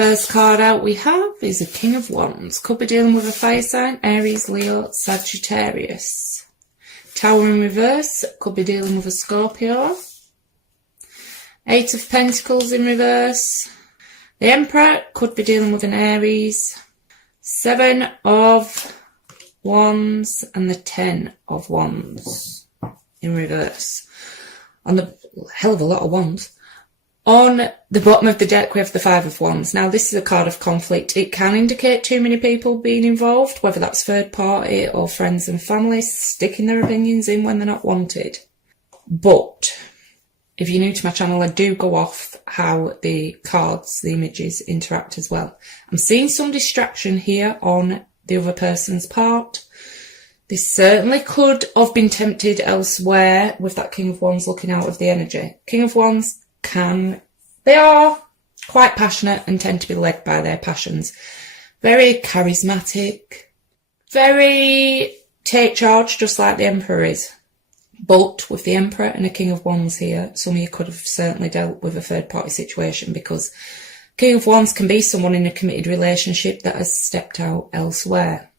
First card out we have is a King of Wands. Could be dealing with a fire sign, Aries, Leo, Sagittarius. Tower in reverse, could be dealing with a Scorpio. Eight of Pentacles in reverse. The Emperor could be dealing with an Aries. Seven of Wands and the Ten of Wands in reverse. On the hell of a lot of wands. On the bottom of the deck, we have the Five of Wands. Now, this is a card of conflict. It can indicate too many people being involved, whether that's third party or friends and family sticking their opinions in when they're not wanted. But if you're new to my channel, I do go off how the cards, the images interact as well. I'm seeing some distraction here on the other person's part. This certainly could have been tempted elsewhere with that King of Wands looking out of the energy. King of Wands they are quite passionate and tend to be led by their passions. Very charismatic, very take charge, just like the Emperor is. But with the Emperor and a King of Wands here, some of you could have certainly dealt with a third party situation, because King of Wands can be someone in a committed relationship that has stepped out elsewhere.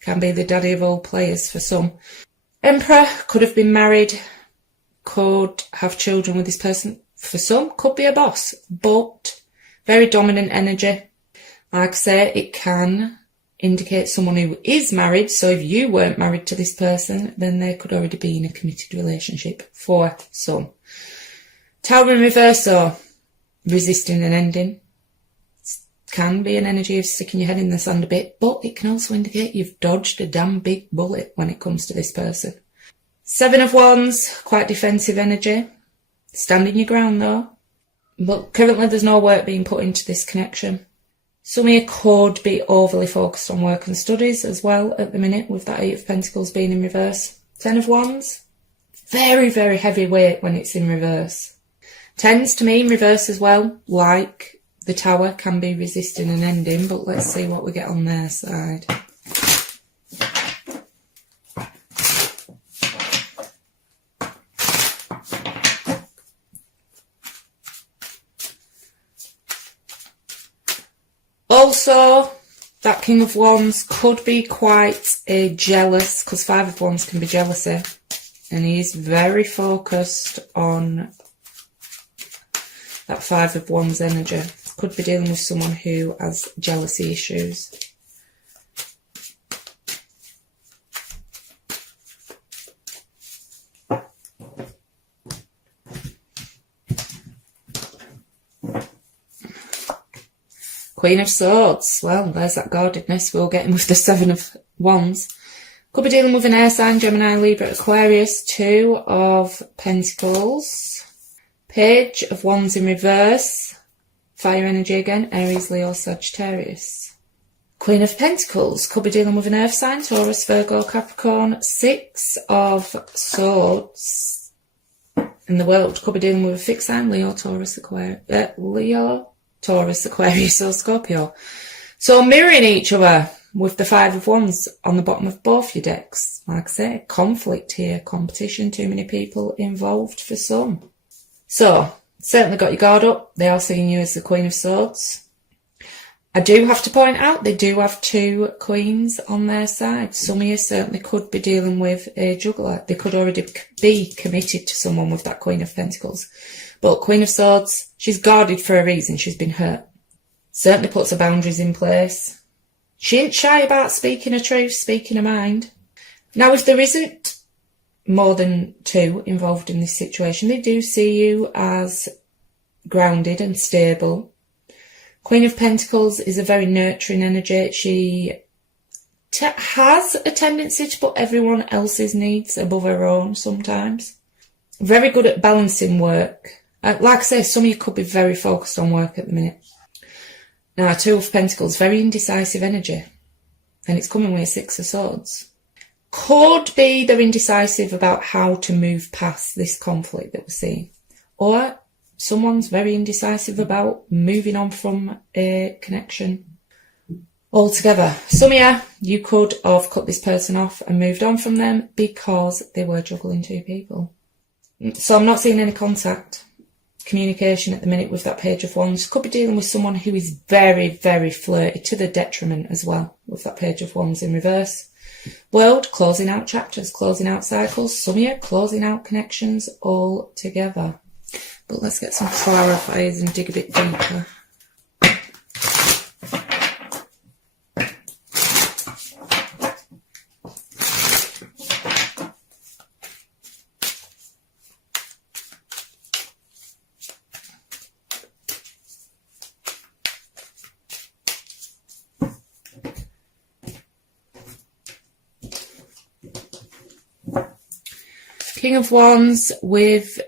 Can be the daddy of all players for some. Emperor could have been married, could have children with this person. For some, could be a boss, but very dominant energy. Like I say, it can indicate someone who is married. So if you weren't married to this person, then they could already be in a committed relationship for some. Tower in reverse, or resisting an ending. Can be an energy of sticking your head in the sand a bit, but it can also indicate you've dodged a damn big bullet when it comes to this person. Seven of Wands, quite defensive energy. Standing your ground though. But currently there's no work being put into this connection. Some of you could be overly focused on work and studies as well at the minute, with that Eight of Pentacles being in reverse. Ten of Wands, very, very heavy weight when it's in reverse. Tens to me in reverse as well, like the Tower, can be resisting an ending, but let's see what we get on their side. Also, that King of Wands could be quite jealous, because Five of Wands can be jealousy, and he is very focused on that Five of Wands energy. Could be dealing with someone who has jealousy issues. Queen of Swords, well, there's that guardedness we'll get in with the Seven of Wands. Could be dealing with an air sign, Gemini, Libra, Aquarius. Two of Pentacles. Page of Wands in reverse. Fire energy again, Aries, Leo, Sagittarius. Queen of Pentacles, could be dealing with an earth sign, Taurus, Virgo, Capricorn. Six of Swords. In the World, could be dealing with a fixed sign, Leo, Taurus, Taurus, Aquarius or Scorpio. So mirroring each other with the Five of Wands on the bottom of both your decks. Like I say, conflict here, competition, too many people involved for some. So, certainly got your guard up. They are seeing you as the Queen of Swords. I do have to point out, they do have two queens on their side. Some of you certainly could be dealing with a juggler. They could already be committed to someone with that Queen of Pentacles. But Queen of Swords, she's guarded for a reason. She's been hurt. Certainly puts her boundaries in place. She ain't shy about speaking her truth, speaking her mind. Now, if there isn't more than two involved in this situation, they do see you as grounded and stable. Queen of Pentacles is a very nurturing energy. She has a tendency to put everyone else's needs above her own sometimes. Very good at balancing work. Like I say, some of you could be very focused on work at the minute. Now, Two of Pentacles, very indecisive energy. And it's coming with a Six of Swords. Could be they're indecisive about how to move past this conflict that we're seeing. Or someone's very indecisive about moving on from a connection altogether. Some of you could have cut this person off and moved on from them because they were juggling two people. So I'm not seeing any contact. communication at the minute with that Page of Wands. Could be dealing with someone who is very, very flirty, to the detriment as well, with that Page of Wands in reverse. World, closing out chapters, closing out cycles. Some of you, closing out connections altogether. But let's get some clarifiers and dig a bit deeper. King of Wands with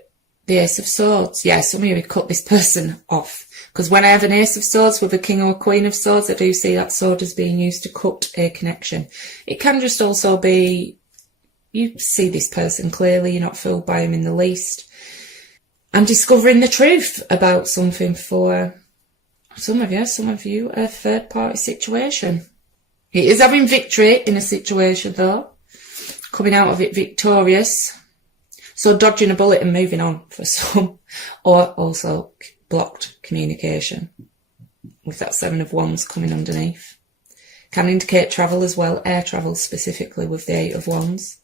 the Ace of Swords. Yeah, some of you would cut this person off. Because when I have an Ace of Swords with a King or a Queen of Swords, I do see that sword as being used to cut a connection. It can just also be, you see this person clearly, you're not fooled by him in the least. And discovering the truth about something for some of you, a third party situation. It is having victory in a situation though. Coming out of it victorious. So dodging a bullet and moving on for some, or also blocked communication with that Seven of Wands coming underneath. Can indicate travel as well, air travel specifically with the Eight of Wands.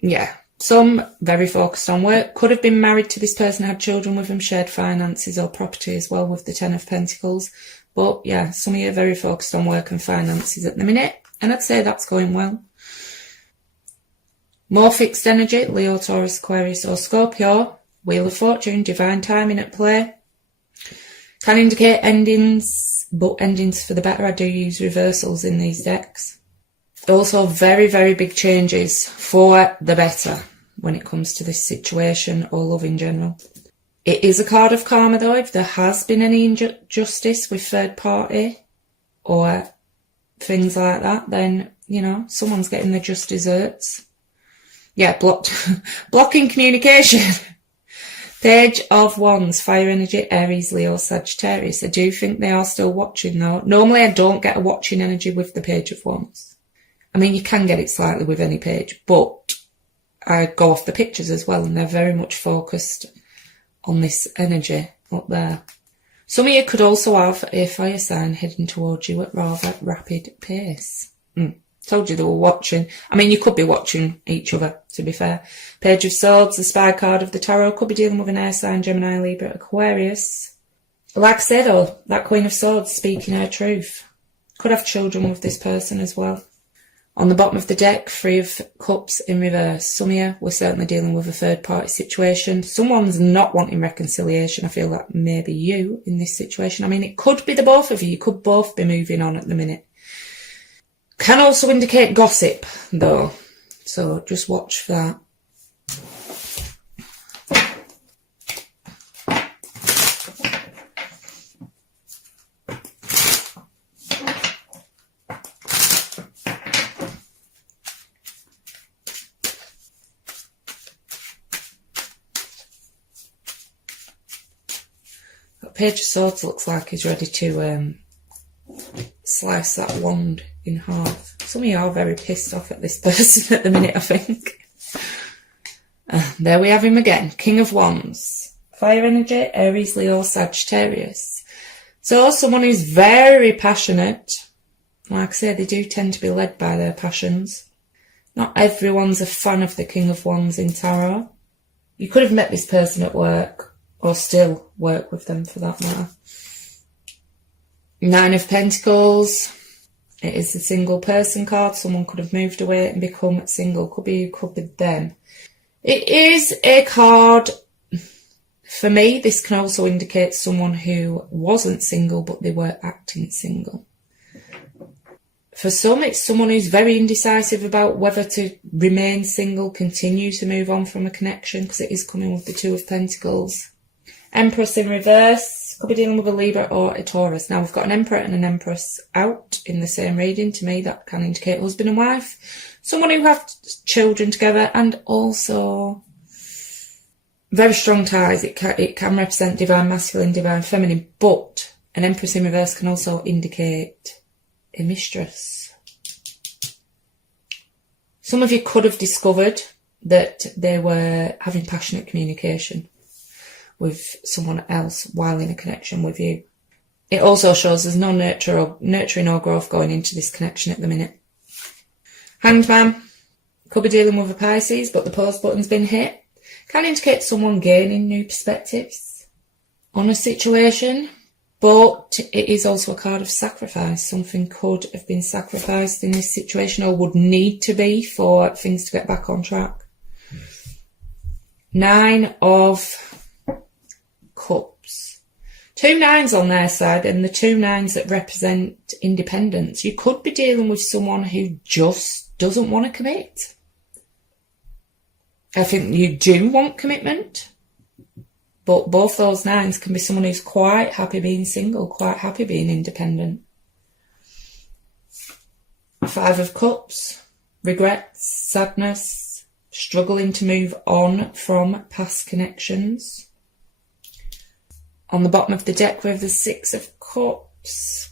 Yeah, some very focused on work. Could have been married to this person, had children with them, shared finances or property as well with the Ten of Pentacles. But yeah, some of you are very focused on work and finances at the minute, and I'd say that's going well. More fixed energy, Leo, Taurus, Aquarius or Scorpio. Wheel of Fortune, divine timing at play. Can indicate endings, but endings for the better. I do use reversals in these decks. Also very, very big changes for the better when it comes to this situation or love in general. It is a card of karma though. If there has been any injustice with third party or things like that, then, you know, someone's getting the just desserts. Yeah, blocking communication. Page of Wands, fire energy, Aries, Leo, Sagittarius. I do think they are still watching though. Normally I don't get a watching energy with the Page of Wands. I mean, you can get it slightly with any page, but I go off the pictures as well, and they're very much focused on this energy up there. Some of you could also have a fire sign heading towards you at rather rapid pace. Told you they were watching. I mean, you could be watching each other, to be fair. Page of Swords, the spy card of the tarot, could be dealing with an air sign, Gemini, Libra, Aquarius. Like I said, though, that Queen of Swords speaking her truth. Could have children with this person as well. On the bottom of the deck, Three of Cups in reverse. Some of you were certainly dealing with a third party situation. Someone's not wanting reconciliation. I feel that maybe you in this situation. I mean, it could be the both of you. You could both be moving on at the minute. Can also indicate gossip, though. So just watch for that. Page of Swords looks like he's ready to slice that wand in half. Some of you are very pissed off at this person at the minute, I think. There we have him again. King of Wands. Fire energy, Aries, Leo, Sagittarius. So someone who's very passionate. Like I say, they do tend to be led by their passions. Not everyone's a fan of the King of Wands in tarot. You could have met this person at work, or still work with them for that matter. Nine of Pentacles. It is the single person card. Someone could have moved away and become single. Could be you, could be them. It is a card, for me, this can also indicate someone who wasn't single, but they were acting single. For some, it's someone who's very indecisive about whether to remain single, continue to move on from a connection, because it is coming with the Two of Pentacles. Empress in reverse. Could be dealing with a Libra or a Taurus. Now, we've got an Emperor and an Empress out in the same reading. To me, that can indicate husband and wife. Someone who have children together, and also very strong ties. It can represent divine masculine, divine feminine, but an Empress in reverse can also indicate a mistress. Some of you could have discovered that they were having passionate communication with someone else while in a connection with you. It also shows there's no nurturing or growth going into this connection at the minute. Hanged Man. Could be dealing with a Pisces, but the pause button's been hit. Can indicate someone gaining new perspectives on a situation, but it is also a card of sacrifice. Something could have been sacrificed in this situation or would need to be for things to get back on track. 9 of Cups. 2 9s on their side and the 2 9s that represent independence. You could be dealing with someone who just doesn't want to commit. I think you do want commitment, but both those 9s can be someone who's quite happy being single, quite happy being independent. 5 of Cups, regrets, sadness, struggling to move on from past connections. On the bottom of the deck we have the 6 of Cups.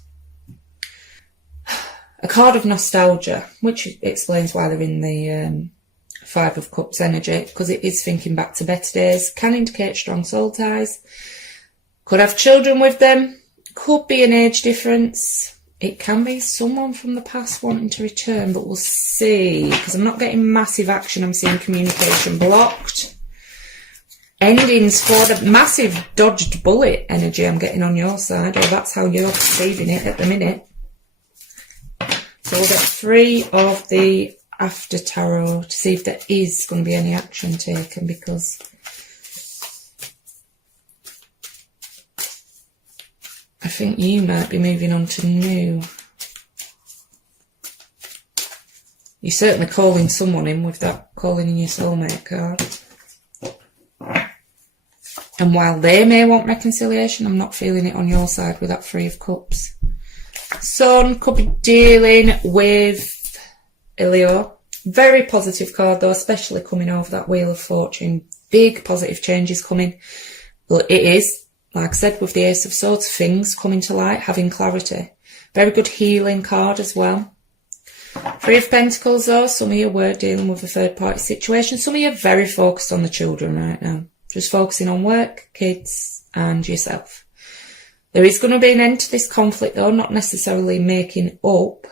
A card of nostalgia, which explains why they're in the 5 of Cups energy, because it is thinking back to better days. Can indicate strong soul ties. Could have children with them. Could be an age difference. It can be someone from the past wanting to return, but we'll see, because I'm not getting massive action. I'm seeing communication blocked. Endings for the massive dodged bullet energy I'm getting on your side, or that's how you're perceiving it at the minute. So we'll get 3 of the After Tarot to see if there is going to be any action taken, because I think you might be moving on to new. You're certainly calling someone in with that calling in your soulmate card. And while they may want reconciliation, I'm not feeling it on your side with that 3 of Cups. Sun could be dealing with Leo. Very positive card though, especially coming over that Wheel of Fortune. Big positive changes coming. Well, it is, like I said, with the Ace of Swords, things coming to light, having clarity. Very good healing card as well. 3 of Pentacles though, some of you were dealing with a third party situation. Some of you are very focused on the children right now. Just focusing on work, kids and yourself. There is going to be an end to this conflict though, not necessarily making up,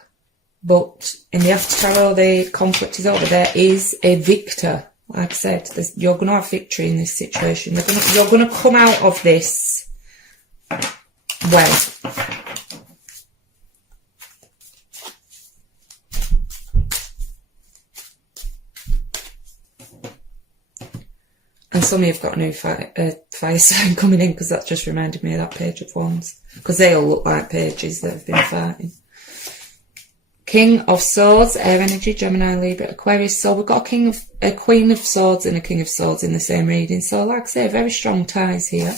but in the After Tarot the conflict is over. There is a victor. Like I said, you're going to have victory in this situation. You're going to come out of this well. And some of you have got a new fire sign coming in, because that just reminded me of that Page of Wands. Because they all look like pages that have been fighting. King of Swords, air energy, Gemini, Libra, Aquarius. So we've got a Queen of Swords and a King of Swords in the same reading. So like I say, very strong ties here.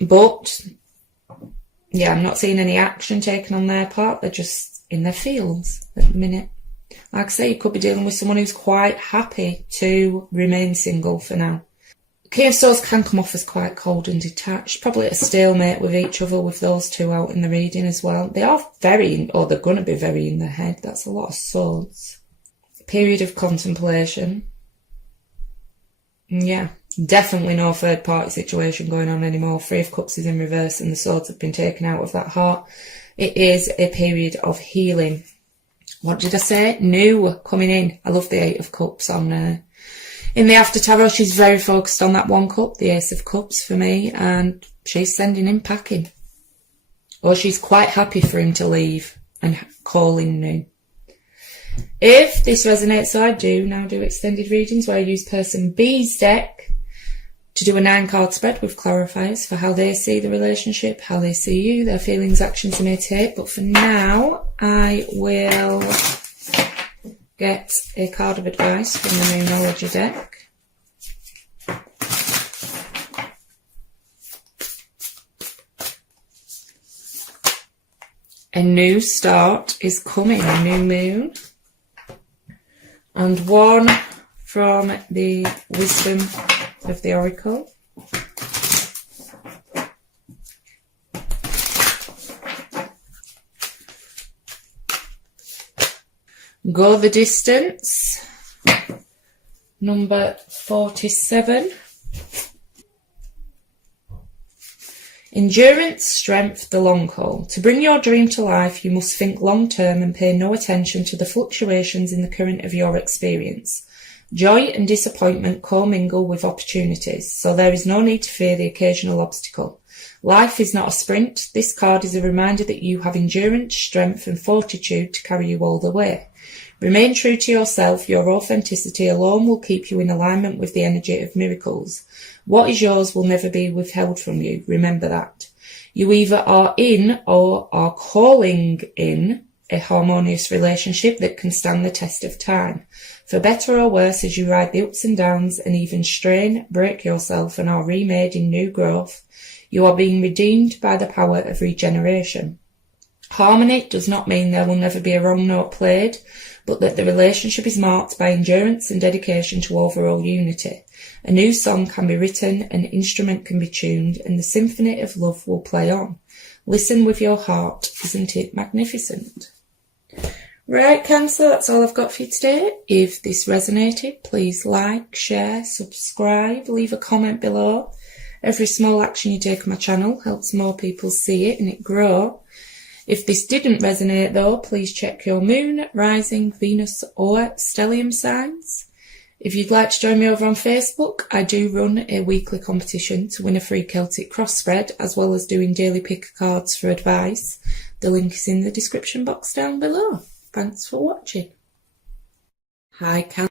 But, yeah, I'm not seeing any action taken on their part. They're just in their feels at the minute. Like I say, you could be dealing with someone who's quite happy to remain single for now. King of Swords can come off as quite cold and detached. Probably a stalemate with each other with those two out in the reading as well. They are very, or they're going to be very in their head. That's a lot of swords. Period of contemplation. Yeah, definitely no third party situation going on anymore. 3 of Cups is in reverse and the swords have been taken out of that heart. It is a period of healing. What did I say? New coming in. I love the 8 of Cups on in the After Tarot. She's very focused on that 1 cup, the Ace of Cups for me, and she's sending him packing. Or she's quite happy for him to leave and calling new. If this resonates, so I do now do extended readings where I use person B's deck to do a 9-card spread with clarifiers for how they see the relationship, how they see you, their feelings, actions they may take. But for now, I will get a card of advice from the Moonology deck. A new start is coming, a new moon. And one from the Wisdom of the Oracle. Go the Distance, number 47. Endurance, strength, the long haul. To bring your dream to life, you must think long term and pay no attention to the fluctuations in the current of your experience. Joy and disappointment commingle with opportunities, so there is no need to fear the occasional obstacle. Life is not a sprint. This card is a reminder that you have endurance, strength and fortitude to carry you all the way. Remain true to yourself. Your authenticity alone will keep you in alignment with the energy of miracles. What is yours will never be withheld from you. Remember that. You either are in or are calling in a harmonious relationship that can stand the test of time. For better or worse, as you ride the ups and downs and even strain, break yourself and are remade in new growth, you are being redeemed by the power of regeneration. Harmony does not mean there will never be a wrong note played, but that the relationship is marked by endurance and dedication to overall unity. A new song can be written, an instrument can be tuned, and the symphony of love will play on. Listen with your heart. Isn't it magnificent? Right, Cancer, that's all I've got for you today. If this resonated, please like, share, subscribe, leave a comment below. Every small action you take on my channel helps more people see it and it grow. If this didn't resonate though, please check your moon, rising, Venus or stellium signs. If you'd like to join me over on Facebook, I do run a weekly competition to win a free Celtic cross spread, as well as doing daily pick cards for advice. The link is in the description box down below. Thanks for watching. Hi, Cancer.